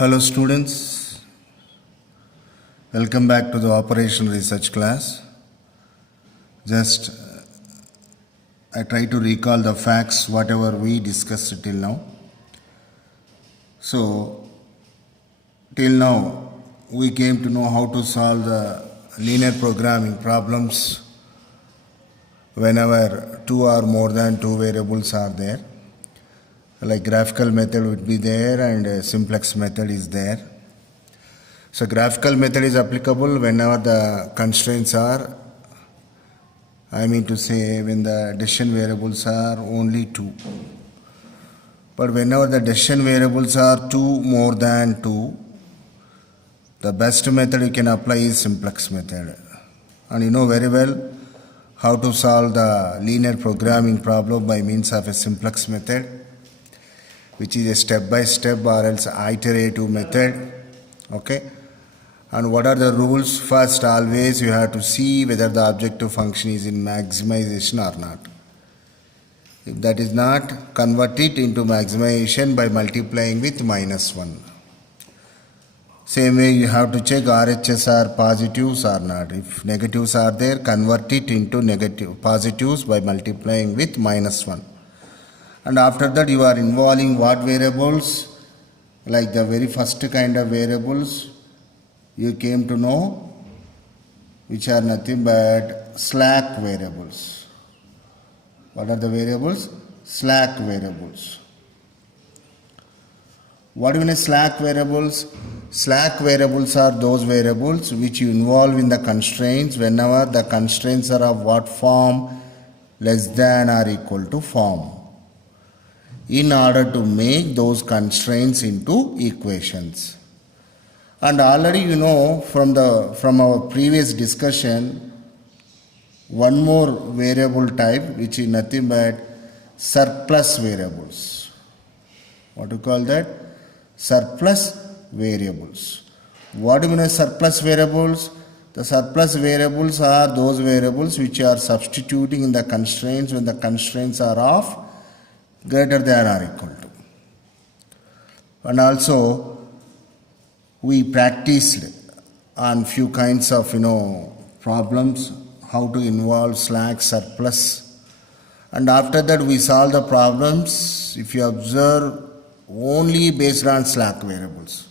Hello students, welcome back to the operation research class. Just I try to recall the facts whatever we discussed till now. So till now we came to know how to solve the linear programming problems whenever two or more than two variables are there. Like graphical method would be there and a simplex method is there. So graphical method is applicable whenever the constraints are, when the decision variables are only two. But whenever the decision variables are two more than two, the best method you can apply is simplex method. And you know very well how to solve the linear programming problem by means of a simplex method, which is a step-by-step or else iterative method. Okay, and what are the rules? First, always you have to see whether the objective function is in maximization or not. If that is not, convert it into maximization by multiplying with -1. Same way you have to check RHS are positives or not. If negatives are there, convert it into negative positives by multiplying with -1. And after that you are involving what variables? Like the very first kind of variables you came to know, which are nothing but slack variables. What are the variables? Slack variables. What do you mean slack variables? Slack variables are those variables which you involve in the constraints whenever the constraints are of what form? Less than or equal to form, in order to make those constraints into equations. And already you know from our previous discussion one more variable type, which is nothing but surplus variables. What do you call that? Surplus variables. What do you mean surplus variables? The surplus variables are those variables which are substituting in the constraints when the constraints are of greater than or equal to. And also we practiced on few kinds of problems how to involve slack, surplus, and after that we solve the problems, if you observe, only based on slack variables.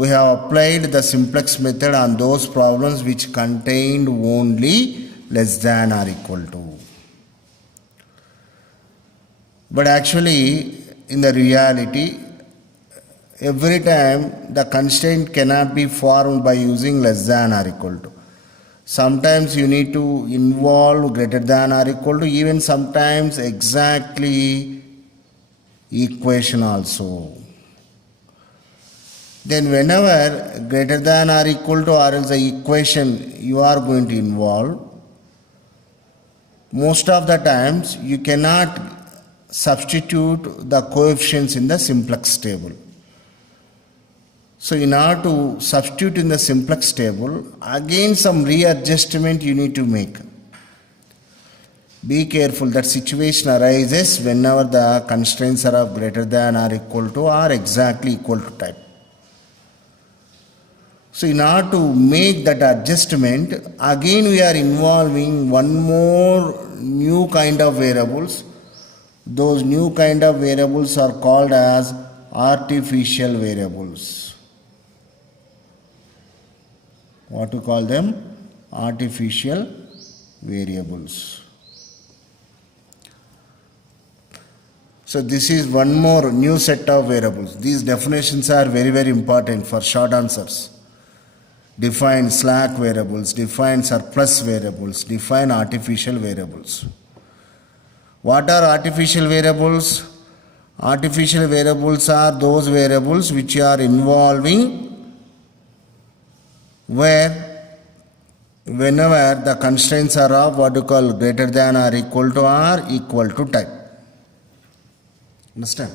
We have applied the simplex method on those problems which contained only less than or equal to. But actually, in the reality, every time the constraint cannot be formed by using less than or equal to. Sometimes you need to involve greater than or equal to, even sometimes exactly equation also. Then whenever greater than or equal to or else the equation you are going to involve, most of the times you cannot substitute the coefficients in the simplex table. So in order to substitute in the simplex table, again some readjustment you need to make. Be careful, that situation arises whenever the constraints are of greater than or equal to or exactly equal to type. So in order to make that adjustment, again we are involving one more new kind of variables. Those new kind of variables are called as artificial variables. What to call them? Artificial variables. So this is one more new set of variables. These definitions are very, very important for short answers. Define slack variables, define surplus variables, define artificial variables. What are artificial variables? Artificial variables are those variables which are involving whenever the constraints are of what you call greater than or equal to type. Understand?